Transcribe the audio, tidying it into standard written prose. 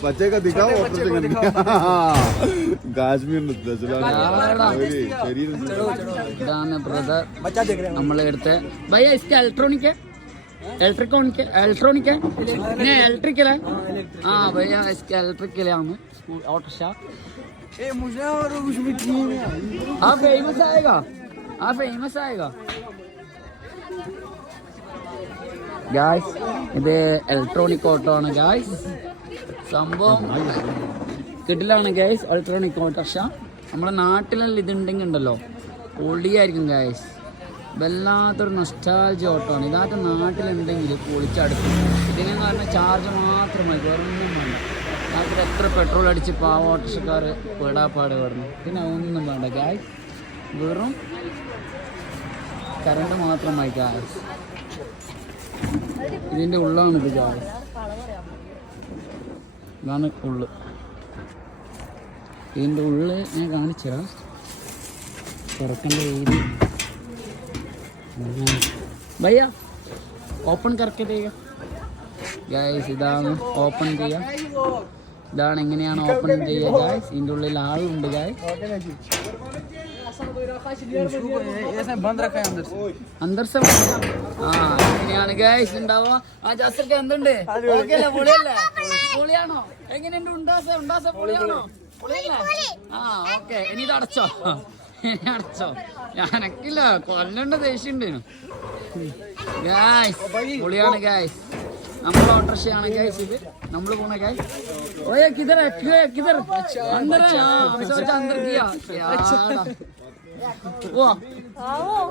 बच्चे का दिखाओ കാശ്മീർ ഇതാണ് ബ്രദർ നമ്മളെടുത്ത് ഭയ്യ इसका इलेक्ट्रॉनिक है इलेक्ट्रॉनिक है नहीं इलेक्ट्रिकल है हाँ भैया इसका इलेक्ट्रिकल है हम ऑटो शॉप हाँ फेमस आएगा ഗായ്സ് ഇത് ഇലക്ട്രോണിക് ഓട്ടോ ആണ് ഗായ്സ് സംഭവം കിട്ടിലാണ് ഗായ്സ് ഇലക്ട്രോണിക് ഓട്ടോറിക്ഷ നമ്മുടെ നാട്ടിലെല്ലാം ഇതുണ്ടെങ്കിൽ ഉണ്ടല്ലോ പൊളിയായിരിക്കും ഗായ്സ് വല്ലാത്തൊരു നൊസ്റ്റാൾജിയ ഓട്ടോ ആണ് ഇതായിട്ട് നാട്ടിലുണ്ടെങ്കിൽ പൊളിച്ചടുക്കും ഇതിനെ കാരണം ചാർജ് മാത്രമായി വേറൊന്നും വേണ്ട നാട്ടിൽ എത്ര പെട്രോൾ അടിച്ച് പാവ ഓട്ടോറിക്ഷക്കാർ പെടാപ്പാട് വരുന്നു പിന്നെ ഒന്നും വേണ്ട ഗായ്സ് വെറും കറണ്ട് മാത്രമായി ഗായ്സ് ഇതിൻ്റെ ഉള്ളാണ് ഇത് ഗായ്സ് ഇതാണ് ഉള്ളു ഇതിൻ്റെ ഉള്ളിൽ ഞാൻ കാണിച്ചാ തുറക്കേണ്ട രീതി ഭയ്യ ഓപ്പൺ കറക്റ്റ് ചെയ്യുക ഗായ്സ് ഇതാണ് ഓപ്പൺ ചെയ്യുക ഇതാണ് എങ്ങനെയാണ് ഓപ്പൺ ചെയ്യുക ഗായ്സ് ഇതിൻ്റെ ഉള്ളിൽ ആളുണ്ട് ഗായ്സ് अंदर से എങ്ങനെയാണ് ഗൈസ് ഉണ്ടാവുക ആ ജാസർക്ക് എന്തുണ്ട് ഓക്കേ അല്ലേ പൊളിയല്ലേ പൊളിയാണോ എങ്ങനെയുണ്ട് ഉണ്ടാസ പൊളിയാണോ പൊളിയല്ലേ ആ ഓക്കെ ഇനി ഇത് അടച്ചോ ഞാനക്കില്ല കൊല്ലണ്ട ദേഷ്യണ്ട് ഗൈസ് പൊളിയാണ് ഗൈസ് നമ്മൾ ഓട്ടോറിക്ഷയാണ് ഗൈസ് ഇത് നമ്മൾ പോണ ഗൈസ് ഓയെ കിധർ अंदर है हम सोचा अंदर किया यार वो आओ